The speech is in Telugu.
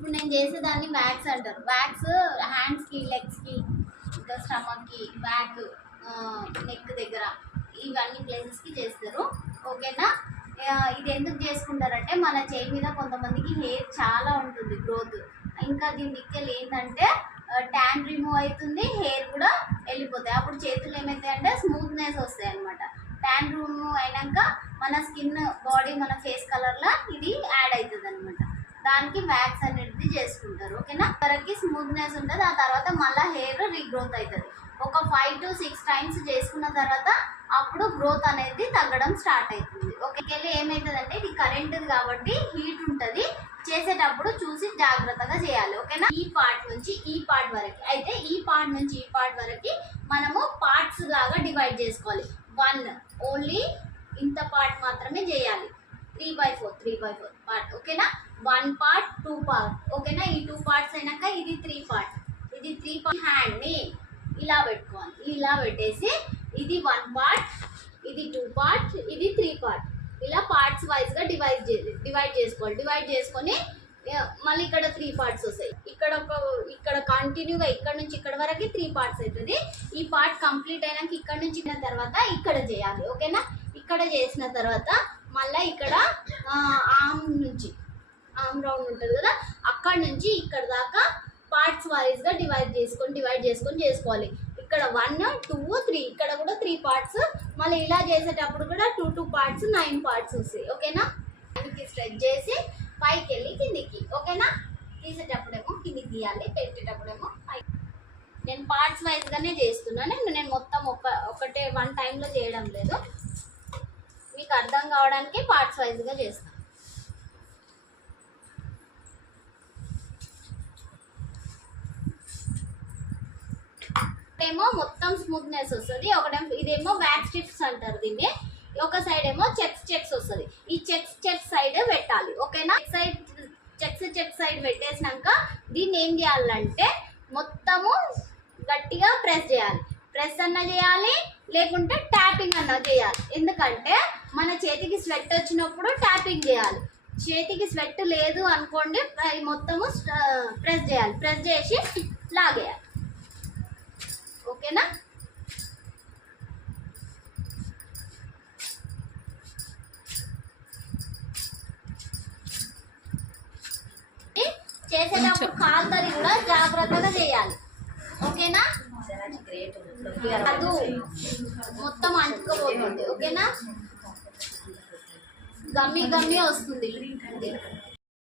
ఇప్పుడు నేను చేసేదాన్ని వ్యాక్స్ అంటారు. వ్యాక్స్ హ్యాండ్స్కి, లెగ్స్కి, ఇంకా స్టమక్కి, బ్యాక్, నెక్ దగ్గర ఇవన్నీ ప్లేసెస్కి చేస్తారు. ఓకేనా? ఇది ఎందుకు చేసుకుంటారంటే మన చేయి మీద కొంతమందికి హెయిర్ చాలా ఉంటుంది గ్రోత్. ఇంకా దీని దిక్కెళ్ళి ఏంటంటే ట్యాన్ రిమూవ్ అవుతుంది, హెయిర్ కూడా వెళ్ళిపోతాయి. అప్పుడు చేతులు ఏమవుతాయి అంటే స్మూత్నెస్ వస్తాయి అనమాట. ట్యాన్ రిమూవ్ అయినాక మన స్కిన్, బాడీ, మన ఫేస్ కలర్లో ఇది యాడ్ అవుతుంది అనమాట. దానికి వ్యాక్స్ అనేది చేసుకుంటారు. ఓకేనా? వరకు స్మూత్నెస్ ఉంటుంది. ఆ తర్వాత మళ్ళీ హెయిర్ రీగ్రోత్ అవుతుంది. ఒక 5 to 6 టైమ్స్ చేసుకున్న తర్వాత అప్పుడు గ్రోత్ అనేది తగ్గడం స్టార్ట్ అవుతుంది. ఓకేకెళ్ళి ఏమవుతుందంటే ఇది కరెంట్ కాబట్టి హీట్ ఉంటుంది. చేసేటప్పుడు చూసి జాగ్రత్తగా చేయాలి. ఓకేనా? ఈ పార్ట్ నుంచి ఈ పార్ట్ వరకు అయితే ఈ పార్ట్ నుంచి ఈ పార్ట్ వరకు మనము పార్ట్స్ లాగా డివైడ్ చేసుకోవాలి. 1 ఓన్లీ ఇంత పార్ట్ మాత్రమే చేయాలి. 3/4 పార్ట్. ఓకేనా? 1 పార్ట్ 2 పార్ట్. ఓకేనా? ఈ 2 పార్ట్స్ అయినాక ఇది 3 పార్ట్. ఇది 3 పార్ట్. హ్యాండ్ని ఇలా పెట్టుకోవాలి. ఇలా పెట్టేసి ఇది 1 పార్ట్, ఇది 2 పార్ట్, ఇది 3 పార్ట్. ఇలా పార్ట్స్ వైజ్గా డివైడ్ చేసుకోవాలి. డివైడ్ చేసుకొని మళ్ళీ ఇక్కడ 3 పార్ట్స్ వస్తాయి. ఇక్కడ కంటిన్యూగా ఇక్కడ నుంచి ఇక్కడ వరకు 3 పార్ట్స్ అవుతుంది. ఈ పార్ట్ కంప్లీట్ అయినాక ఇక్కడ నుంచి తర్వాత ఇక్కడ చేయాలి. ఓకేనా? ఇక్కడ చేసిన తర్వాత మళ్ళీ ఇక్కడ ఆర్మ్ రౌండ్ ఉంటుంది కదా, అక్కడ నుంచి ఇక్కడ దాకా పార్ట్స్ వైజ్గా డివైడ్ చేసుకొని చేసుకోవాలి. ఇక్కడ 1, 2, 3 ఇక్కడ కూడా 3 పార్ట్స్. మళ్ళీ ఇలా చేసేటప్పుడు కూడా 2 పార్ట్స్ 9 పార్ట్స్ వస్తాయి. ఓకేనా? కిందికి స్ట్రెచ్ చేసి పైకి వెళ్ళి కిందికి. ఓకేనా? తీసేటప్పుడేమో కిందికి తీయాలి, పెట్టేటప్పుడేమో పైకి. నేను పార్ట్స్ వైజ్గానే చేస్తున్నాను. నేను మొత్తం ఒకటే 1 టైంలో చేయడం లేదు. మీకు అర్థం కావడానికి పార్ట్స్ వైజ్గా చేస్తాను. ఏమో మొత్తం స్మూత్నెస్ వస్తుంది. ఇదేమో వ్యాక్స్ స్ట్రిప్స్ అంటారు దీన్ని. ఒక సైడ్ ఏమో చెక్స్ వస్తుంది. ఈ చెక్స్ సైడ్ పెట్టాలి. ఓకేనా? చెక్స్ సైడ్ పెట్టేసినాక దీన్ని ఏం చేయాలంటే మొత్తము గట్టిగా ప్రెస్ చేయాలి. ప్రెస్ అన్న చేయాలి, లేకుంటే ట్యాపింగ్ అన్న చేయాలి. ఎందుకంటే మన చేతికి స్వెట్ వచ్చినప్పుడు ట్యాపింగ్ చేయాలి. చేతికి స్వెట్ లేదు అనుకోండి, మొత్తము ప్రెస్ చేయాలి. ప్రెస్ చేసి లాగేయాలి. ఓకేనా? చేసేటప్పుడు కాలుతరి కూడా జాగ్రత్తగా చేయాలి. ఓకేనా? అది మొత్తం అంటుకోబోతుంది. ఓకేనా? గమ్మి వస్తుంది.